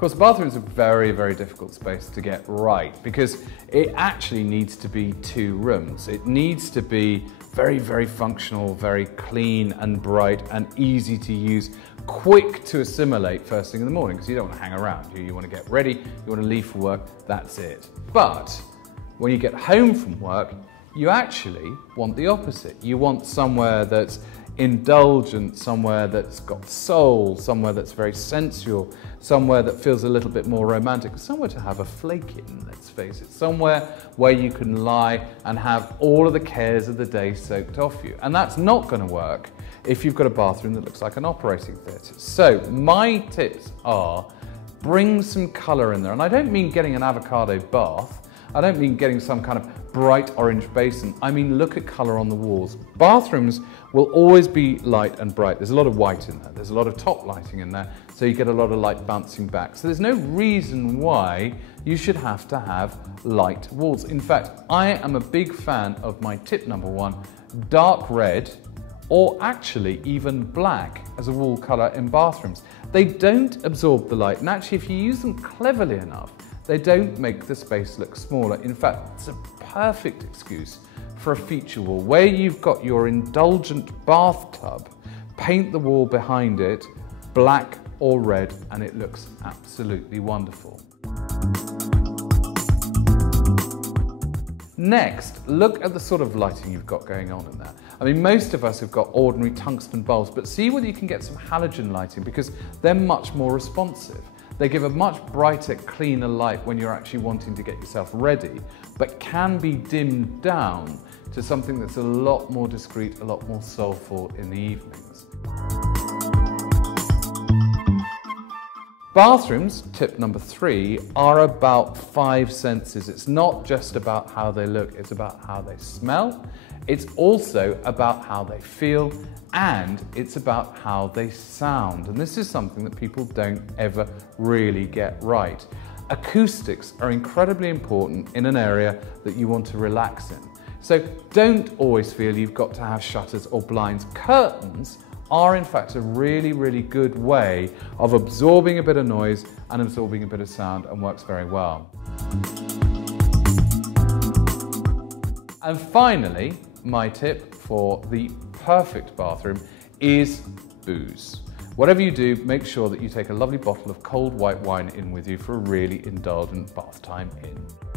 course, the bathroom is a very, very difficult space to get right because it actually needs to be 2 rooms. It needs to be very, very functional, very clean and bright and easy to use, quick to assimilate first thing in the morning because you don't want to hang around. You want to get ready, you want to leave for work, that's it. But when you get home from work, you actually want the opposite. You want somewhere that's indulgent, somewhere that's got soul, somewhere that's very sensual, somewhere that feels a little bit more romantic, somewhere to have a flake in, let's face it, somewhere where you can lie and have all of the cares of the day soaked off you. And that's not going to work if you've got a bathroom that looks like an operating theatre. So my tips are bring some colour in there. And I don't mean getting an avocado bath. I don't mean getting some kind of bright orange basin. I mean look at colour on the walls. Bathrooms will always be light and bright. There's a lot of white in there. There's a lot of top lighting in there, so you get a lot of light bouncing back. So there's no reason why you should have to have light walls. In fact, I am a big fan of my tip number 1, dark red, or actually even black as a wall colour in bathrooms. They don't absorb the light, and actually if you use them cleverly enough, they don't make the space look smaller. In fact, it's a perfect excuse for a feature wall. Where you've got your indulgent bathtub, paint the wall behind it black or red and it looks absolutely wonderful. Next, look at the sort of lighting you've got going on in there. I mean, most of us have got ordinary tungsten bulbs, but see whether you can get some halogen lighting because they're much more responsive. They give a much brighter, cleaner light when you're actually wanting to get yourself ready, but can be dimmed down to something that's a lot more discreet, a lot more soulful in the evenings. Bathrooms, tip number 3, are about 5 senses. It's not just about how they look, it's about how they smell. It's also about how they feel, and it's about how they sound. And this is something that people don't ever really get right. Acoustics are incredibly important in an area that you want to relax in. So don't always feel you've got to have shutters or blinds. Curtains are in fact a really, really good way of absorbing a bit of noise and absorbing a bit of sound, and works very well. And finally, my tip for the perfect bathroom is booze. Whatever you do, make sure that you take a lovely bottle of cold white wine in with you for a really indulgent bath time in.